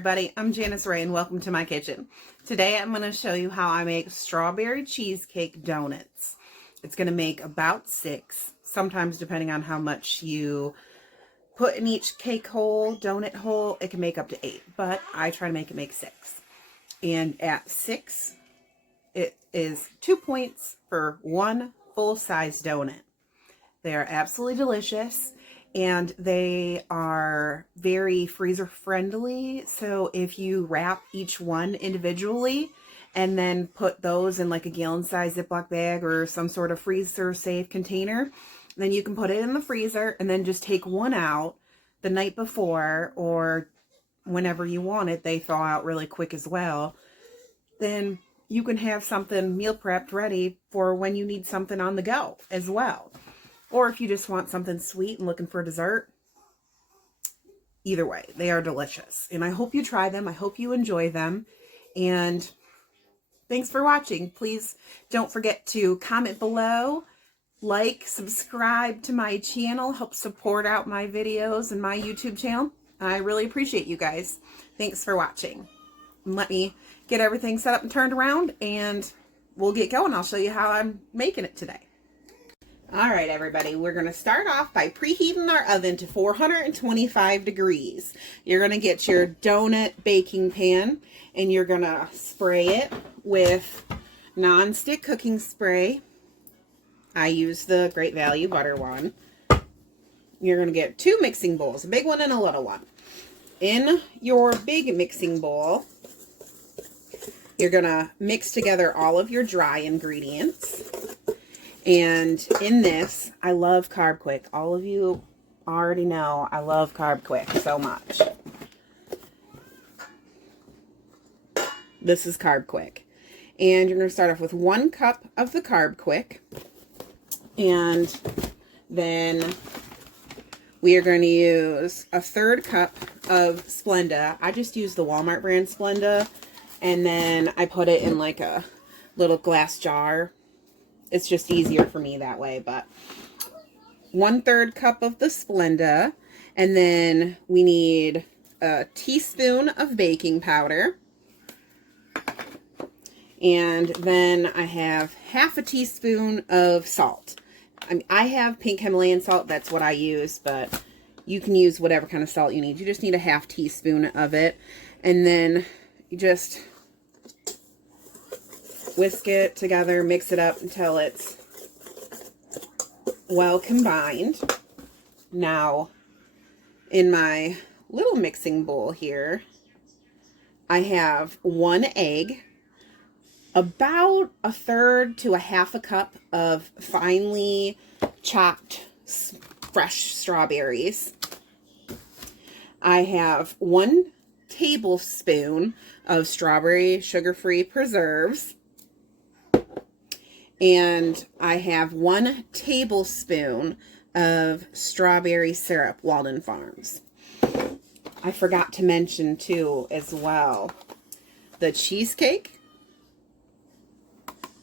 everybody, I'm Janice Ray and welcome to my kitchen. Today I'm going to show you how I make strawberry cheesecake donuts. It's going to make about 6, sometimes depending on how much you put in each cake hole, donut hole, it can make up to 8, but I try to make 6. And at 6, it is 2 points for one full-size donut. They are absolutely delicious. And they are very freezer friendly. So if you wrap each one individually and then put those in like a gallon size Ziploc bag or some sort of freezer safe container, then you can put it in the freezer and then just take one out the night before or whenever you want it. They thaw out really quick as well. Then you can have something meal prepped ready for when you need something on the go as well. Or if you just want something sweet and looking for dessert, either way, they are delicious. And I hope you try them. I hope you enjoy them. And thanks for watching. Please don't forget to comment below, like, subscribe to my channel, help support out my videos and my YouTube channel. I really appreciate you guys. Thanks for watching. And let me get everything set up and turned around and we'll get going. I'll show you how I'm making it today. Alright everybody, we're going to start off by preheating our oven to 425 degrees. You're going to get your donut baking pan and you're going to spray it with non-stick cooking spray. I use the Great Value butter one. You're going to get 2 mixing bowls, a big one and a little one. In your big mixing bowl, you're going to mix together all of your dry ingredients. And in this, I love Carbquik. All of you already know I love Carbquik so much. This is Carbquik. And you're going to start off with 1 cup of the Carbquik. And then we are going to use a 1/3 cup of Splenda. I just use the Walmart brand Splenda. And then I put it in like a little glass jar. It's just easier for me that way, but 1/3 cup of the Splenda, and then we need a teaspoon of baking powder, and then I have 1/2 teaspoon of salt. I have pink Himalayan salt, that's what I use, but you can use whatever kind of salt you need. You just need a 1/2 teaspoon of it, and then you just whisk it together, mix it up until it's well combined. Now, in my little mixing bowl here, I have 1 egg, about 1/3 to 1/2 cup of finely chopped fresh strawberries. I have 1 tablespoon of strawberry sugar-free preserves. And I have 1 tablespoon of strawberry syrup, Walden Farms. I forgot to mention too, as well, the cheesecake.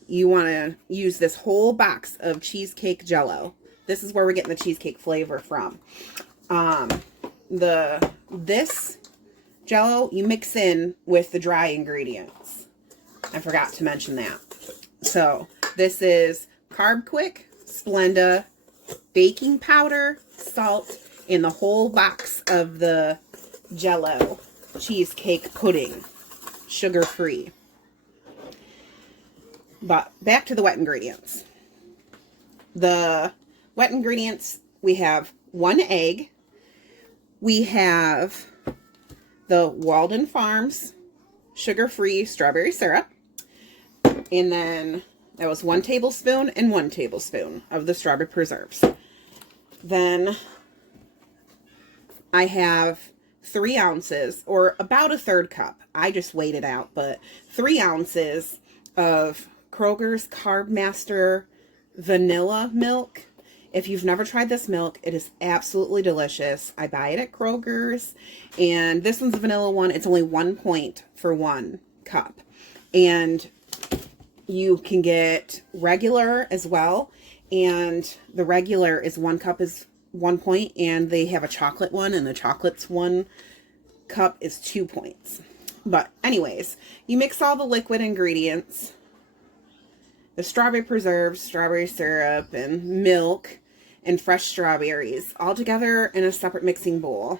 You want to use this whole box of cheesecake jello. This is where we're getting the cheesecake flavor from. This jello you mix in with the dry ingredients. I forgot to mention that. So this is Carbquik, Splenda, baking powder, salt, and the whole box of the Jello cheesecake pudding, sugar-free. But back to the wet ingredients. The wet ingredients, we have 1 egg. We have the Walden Farms sugar-free strawberry syrup. And then that was 1 tablespoon and 1 tablespoon of the strawberry preserves. Then I have 3 ounces, or about 1/3 cup. I just weighed it out, but 3 ounces of Kroger's Carbmaster vanilla milk. If you've never tried this milk, it is absolutely delicious. I buy it at Kroger's, and this one's a vanilla one. It's only 1 point for 1 cup. And you can get regular as well, and the regular is 1 cup is 1 point, and they have a chocolate one, and the chocolate's 1 cup is 2 points. But anyways, you mix all the liquid ingredients, the strawberry preserves, strawberry syrup, and milk, and fresh strawberries all together in a separate mixing bowl.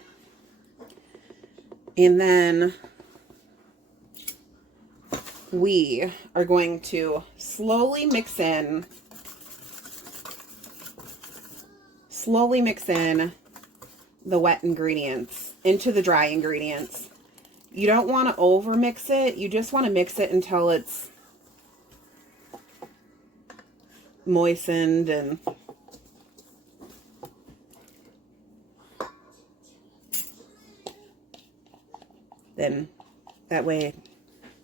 And then we are going to slowly mix in the wet ingredients into the dry ingredients. You don't want to over mix it. You just want to mix it until it's moistened and then that way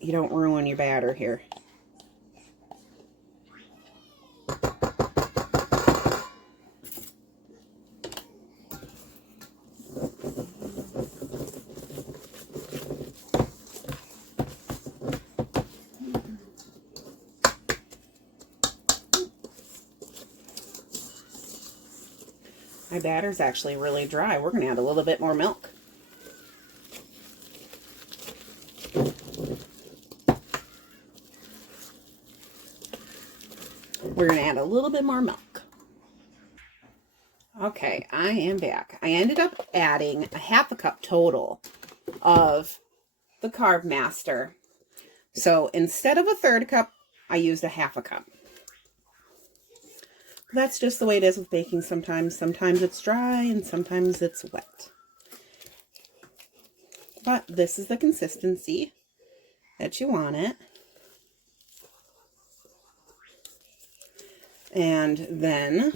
you don't ruin your batter here. My batter's actually really dry. We're going to add a little bit more milk. We're going to add a little bit more milk. Okay, I am back. I ended up adding a half a cup total of the Carbmaster. So instead of a third cup, I used a half a cup. That's just the way it is with baking sometimes. Sometimes it's dry and sometimes it's wet. But this is the consistency that you want it. And then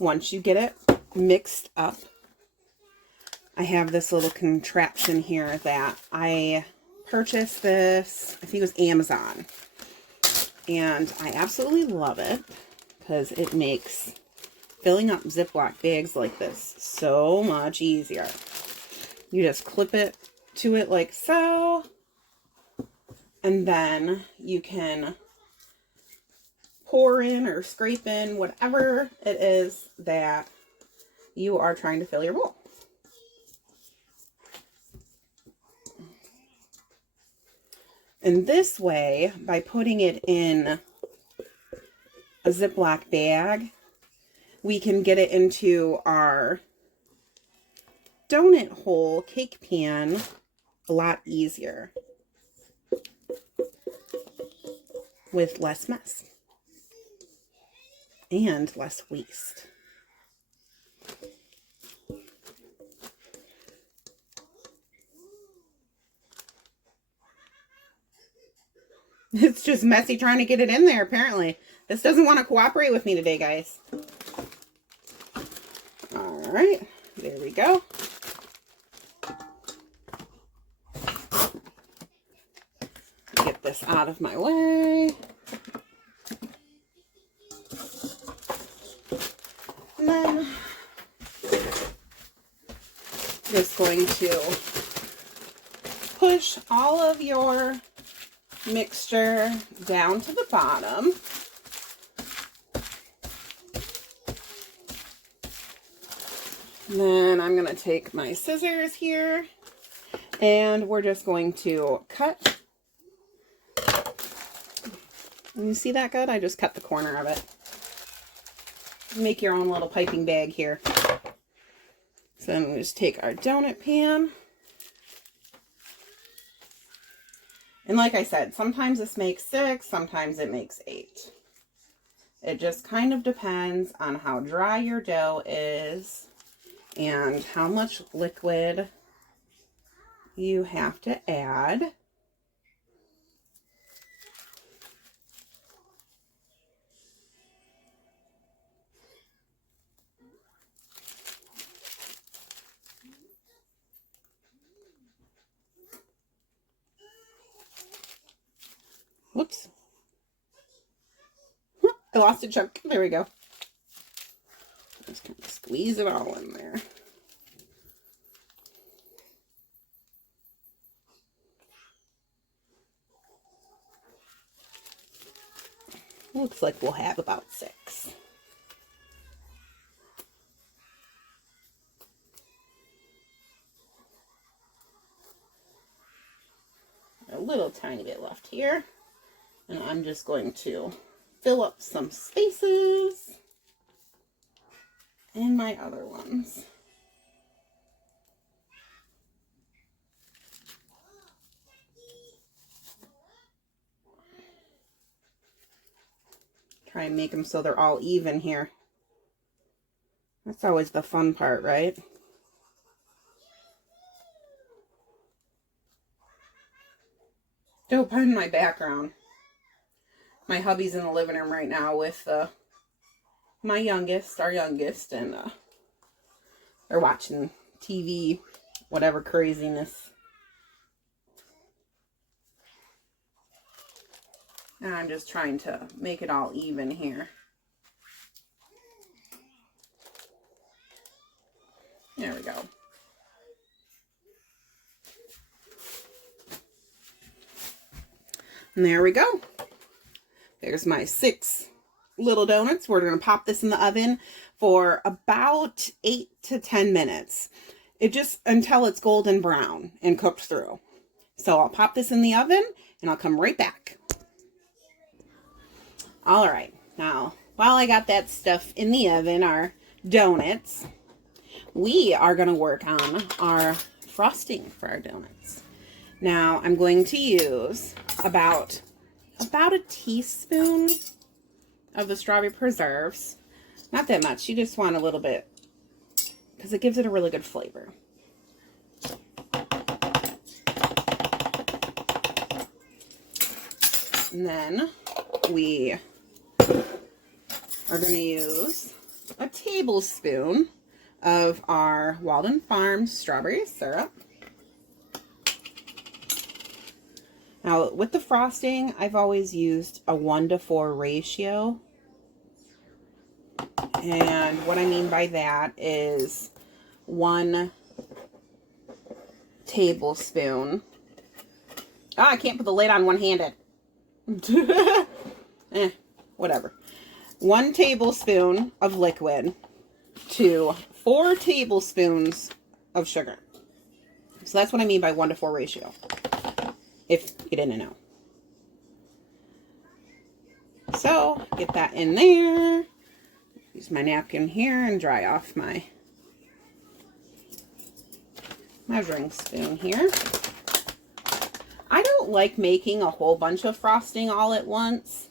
once you get it mixed up, I have this little contraption here that I purchased this, I think it was Amazon. And I absolutely love it because it makes filling up Ziploc bags like this so much easier. You just clip it to it like so, and then you can pour in or scrape in whatever it is that you are trying to fill your bowl. And this way, by putting it in a Ziploc bag, we can get it into our donut hole cake pan a lot easier with less mess and less waste. It's just messy trying to get it in there, apparently. This doesn't want to cooperate with me today, guys. Alright, there we go. Get this out of my way. And then just going to push all of your mixture down to the bottom. Then I'm going to take my scissors here and we're just going to cut. Can you see that good? I just cut the corner of it. Make your own little piping bag here. So then we just take our donut pan. And like I said, sometimes this makes 6, sometimes it makes 8. It just kind of depends on how dry your dough is and how much liquid you have to add. Whoops. I lost a chunk. There we go. Just kind of squeeze it all in there. Looks like we'll have about 6. little tiny bit left here. And I'm just going to fill up some spaces in my other ones. Try and make them so they're all even here. That's always the fun part, right? Don't pardon my background. My hubby's in the living room right now with our youngest, and they're watching TV, whatever craziness. And I'm just trying to make it all even here. There we go. And there we go. There's my 6 little donuts. We're going to pop this in the oven for about 8 to 10 minutes. It just until it's golden brown and cooked through. So I'll pop this in the oven and I'll come right back. All right. Now, while I got that stuff in the oven, our donuts, we are going to work on our frosting for our donuts. Now, I'm going to use about a teaspoon of the strawberry preserves. Not that much. You just want a little bit because it gives it a really good flavor. And then we are going to use a tablespoon of our Walden Farms strawberry syrup. Now, with the frosting, I've always used a 1-to-4 ratio. And what I mean by that is 1 tablespoon. Ah, I can't put the lid on one-handed. Whatever. 1 tablespoon of liquid to 4 tablespoons of sugar. So that's what I mean by 1-to-4 ratio. If you didn't know. So, get that in there. Use my napkin here and dry off my measuring spoon here. I don't like making a whole bunch of frosting all at once.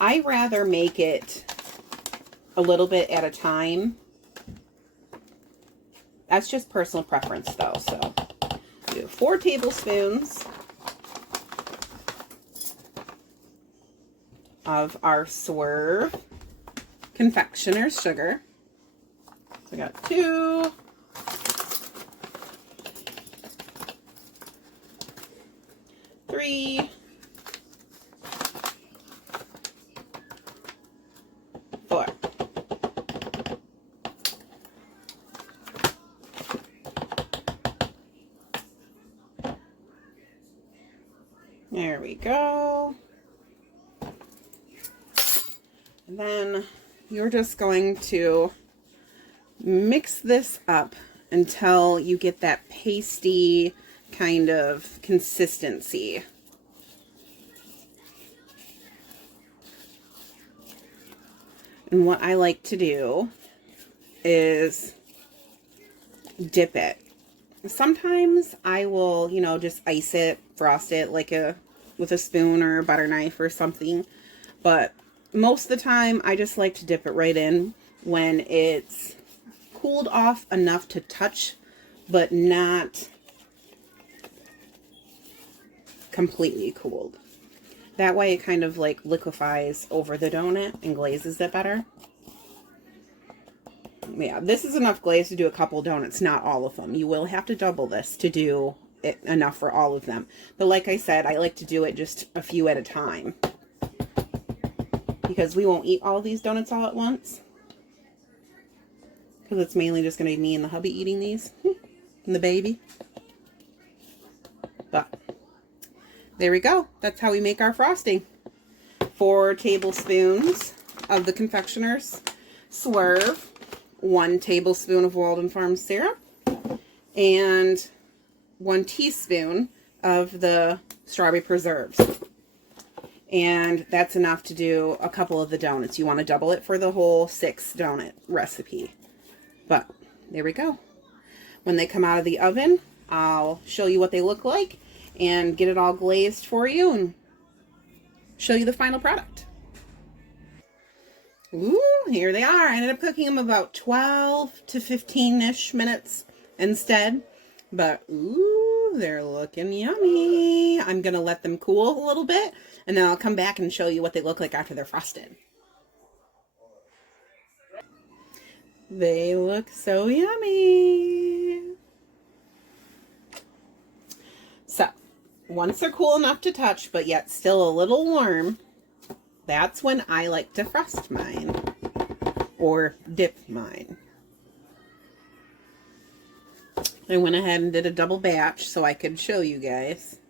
I rather make it a little bit at a time. That's just personal preference though. So, do 4 tablespoons of our Swerve confectioners sugar. So I got 2. 3. 4. There we go. And then you're just going to mix this up until you get that pasty kind of consistency. And what I like to do is dip it. Sometimes I will, just ice it, frost it with a spoon or a butter knife or something. But most of the time, I just like to dip it right in when it's cooled off enough to touch, but not completely cooled. That way it kind of liquefies over the donut and glazes it better. Yeah, this is enough glaze to do a couple donuts, not all of them. You will have to double this to do it enough for all of them. But like I said, I like to do it just a few at a time, because we won't eat all these donuts all at once. Because it's mainly just going to be me and the hubby eating these. And the baby. But there we go. That's how we make our frosting. 4 tablespoons of the confectioners Swerve. 1 tablespoon of Walden Farms syrup. And 1 teaspoon of the strawberry preserves. And that's enough to do a couple of the donuts. You want to double it for the whole 6 donut recipe. But there we go. When they come out of the oven, I'll show you what they look like and get it all glazed for you and show you the final product. Ooh, here they are. I ended up cooking them about 12 to 15-ish minutes instead. But, ooh, they're looking yummy. I'm going to let them cool a little bit, and then I'll come back and show you what they look like after they're frosted. They look so yummy. So, once they're cool enough to touch, but yet still a little warm, that's when I like to frost mine, or dip mine. I went ahead and did a double batch so I could show you guys.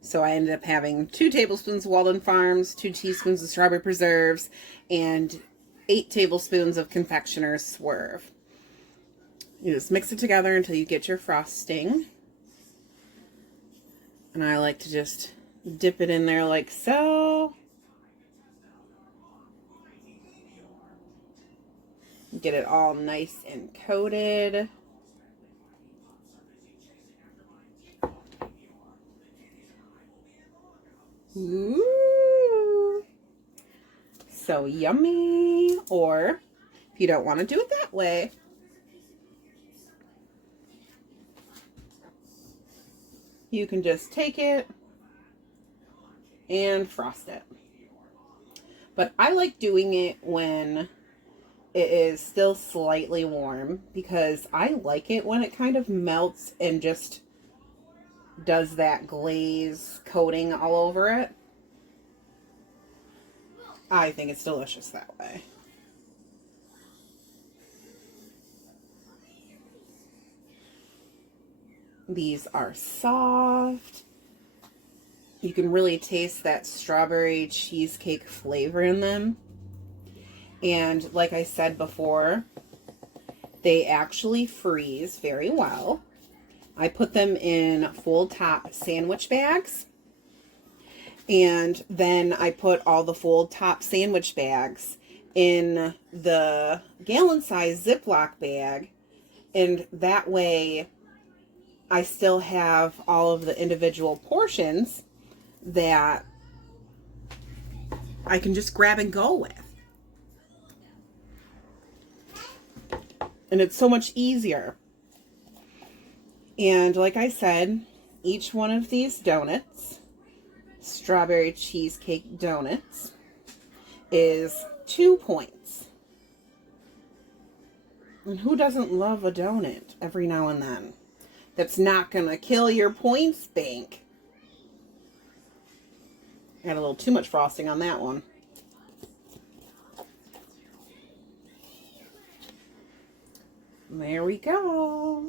So I ended up having 2 tablespoons of Walden Farms, 2 teaspoons of strawberry preserves, and 8 tablespoons of confectioners swerve. You just mix it together until you get your frosting. And I like to just dip it in there like so. Get it all nice and coated. Ooh, so yummy. Or if you don't want to do it that way, you can just take it and frost it. But I like doing it when it is still slightly warm, because I like it when it kind of melts and just does that glaze coating all over it. I think it's delicious that way. These are soft. You can really taste that strawberry cheesecake flavor in them. And like I said before, they actually freeze very well. I put them in full top sandwich bags. And then I put all the full top sandwich bags in the gallon size Ziploc bag. And that way I still have all of the individual portions that I can just grab and go with. And it's so much easier. And like I said, each one of these donuts, strawberry cheesecake donuts, is 2 points. And who doesn't love a donut every now and then? That's not going to kill your points bank. Got a little too much frosting on that one. There we go.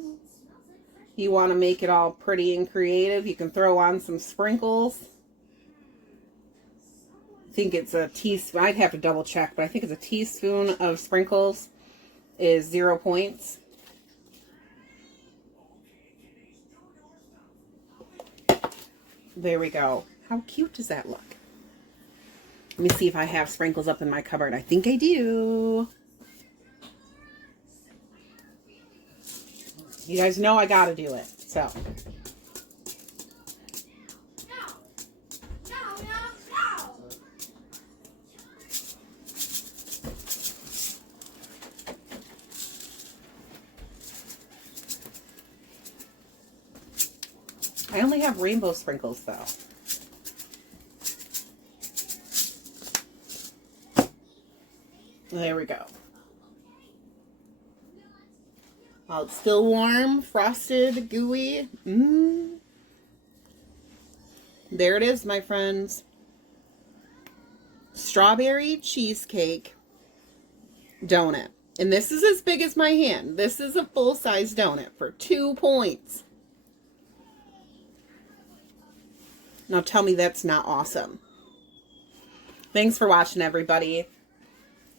You want to make it all pretty and creative, you can throw on some sprinkles. I think it's a teaspoon. I'd have to double check, but I think it's a teaspoon of sprinkles is 0 points. There we go. How cute does that look? Let me see if I have sprinkles up in my cupboard. I think I do. You guys know I gotta do it, so. I only have rainbow sprinkles, though. There we go. While it's still warm, frosted, gooey. There it is, my friends. Strawberry cheesecake donut. And this is as big as my hand. This is a full-size donut for 2 points. Now tell me that's not awesome. Thanks for watching, everybody.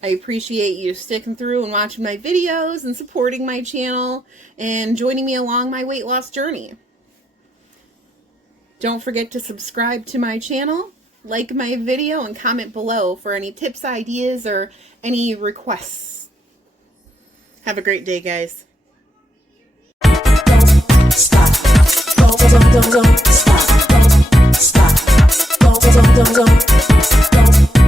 I appreciate you sticking through and watching my videos and supporting my channel and joining me along my weight loss journey. Don't forget to subscribe to my channel, like my video, and comment below for any tips, ideas, or any requests. Have a great day, guys. Don't stop. Don't stop. Don't stop. Don't stop.